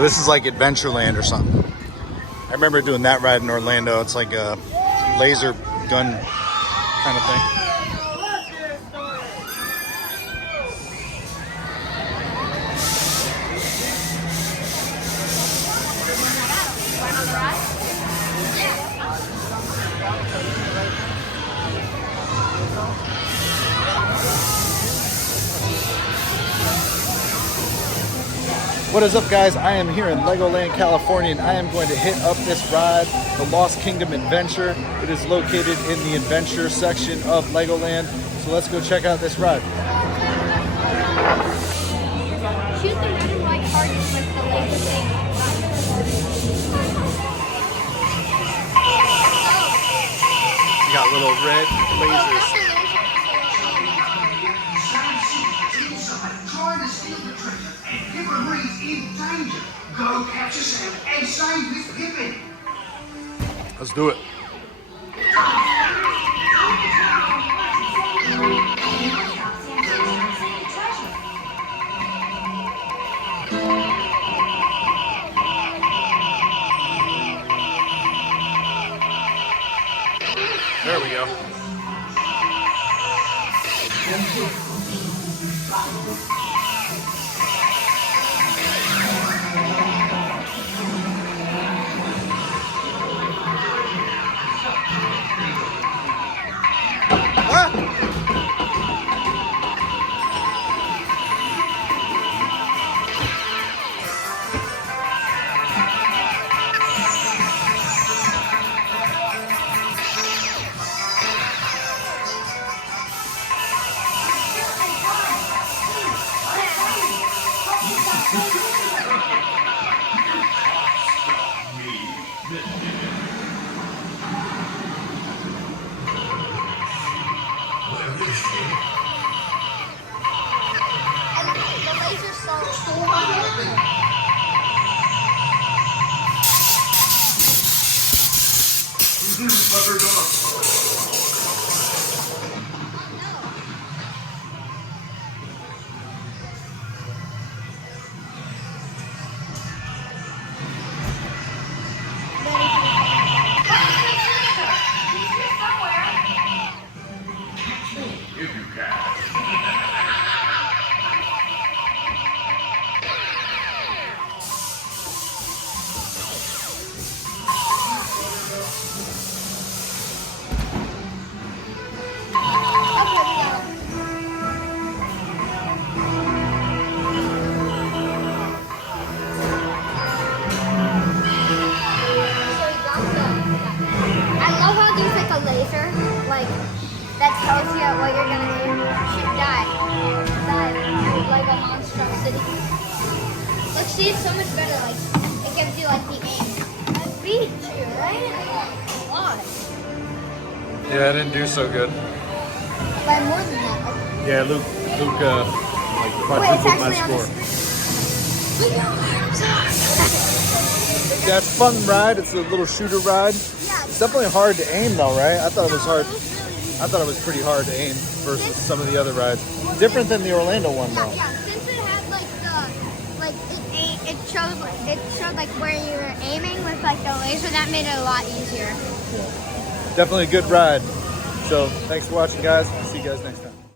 So this is like Adventureland or something. I remember doing that ride in Orlando. It's like a laser gun kind of thing. What is up, guys? I am here in Legoland, California, and I am going to hit up this ride, the Lost Kingdom Adventure. It is located in the adventure section of Legoland. So let's go check out this ride. Shoot the red and white targets with the laser thing. You got little red lasers. Go catch a Sam and save this Pippin. Let's do it. There we go. That tells you what you're gonna do. You should die. Die like a monstrosity. Look, see, it's so much better. Like, it gives you like the aim. I beat you, right? A lot. Yeah, I didn't do so good. By more than that. Like, Yeah, Luke, like quadrupled my score. Put your arms up. Yeah, it's a fun ride. It's a little shooter ride. Yeah, It's definitely hard to aim though, right? I thought it was hard. I thought it was pretty hard to aim versus some of the other rides. Different than the Orlando one though. Yeah, since it had it showed like where you were aiming with like the laser, that made it a lot easier. Definitely a good ride. So thanks for watching, guys. See you guys next time.